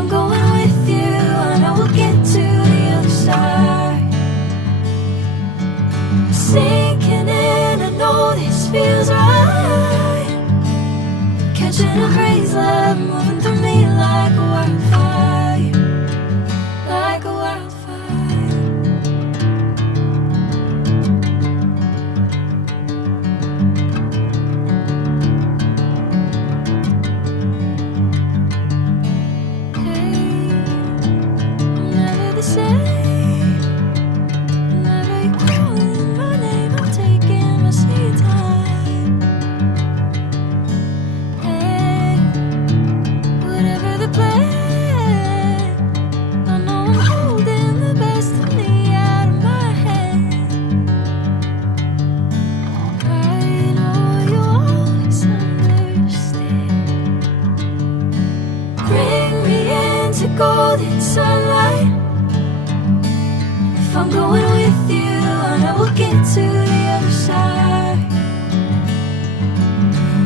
I'm going with you, I know we'll get to the other side. Sinking in, I know this feels right. Catching a crazy love, moving through me like a wildfire, like a wildfire. Hey, I'm never the same. Whenever you're calling my name, I'm taking my sweet time. Hey, whatever the plan, I know I'm holding the best of me out of my hand. I know you always understand. Bring me into golden sunlight. If I'm going with you, I know we'll get to the other side.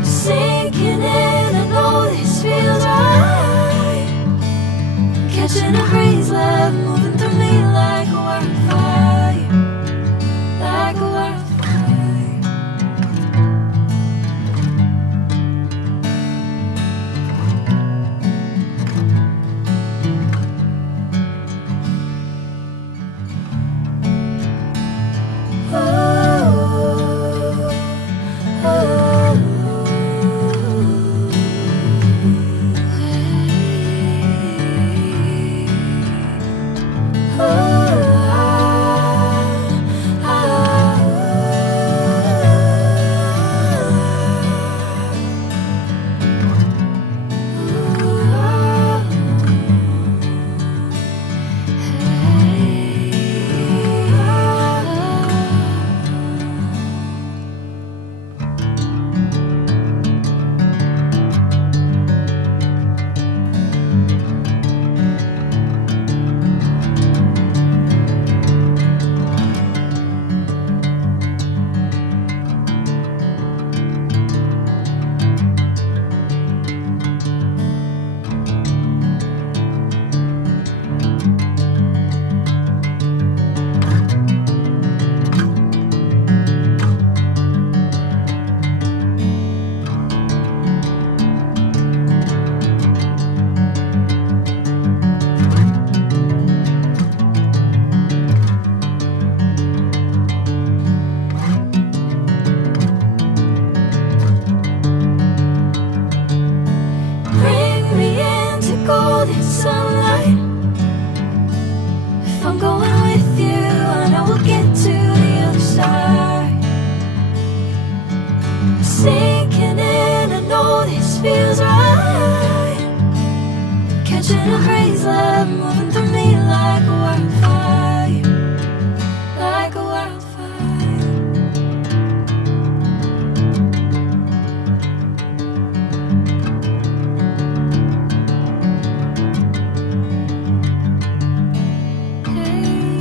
Sinking in, I know this feels right. Catching a crazy love, moving through me like a wildfire, like a wildfire. Bring me into golden sunlight. If I'm going with you, I know we'll get to the other side. Sinking in, I know this feels right. Catching a crazy love, moving through me like a wildfire, like a wildfire. Hey,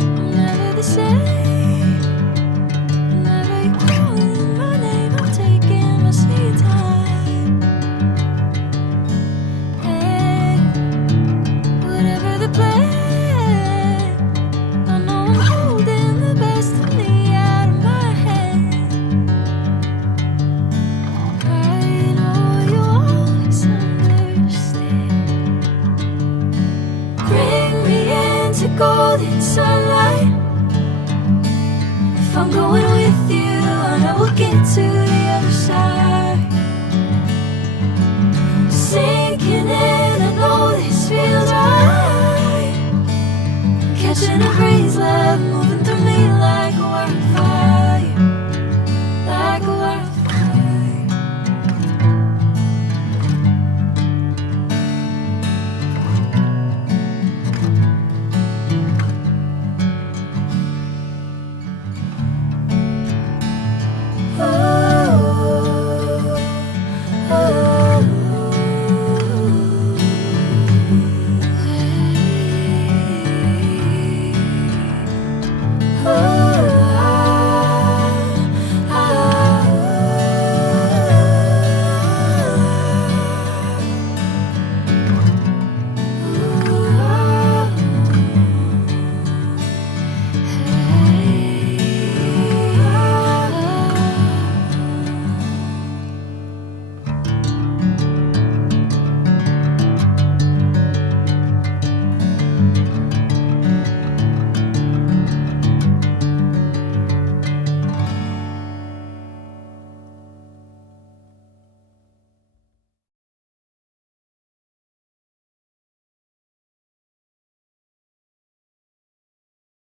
I'm never the same. Whenever you're calling my name, I'm taking my sweet time. Hey, whatever the plan, I know I'm holding the best of me out of my hand. I know you always understand. Bring me into golden sunlight. If I'm going with you, I know we'll get to the other side. Sinking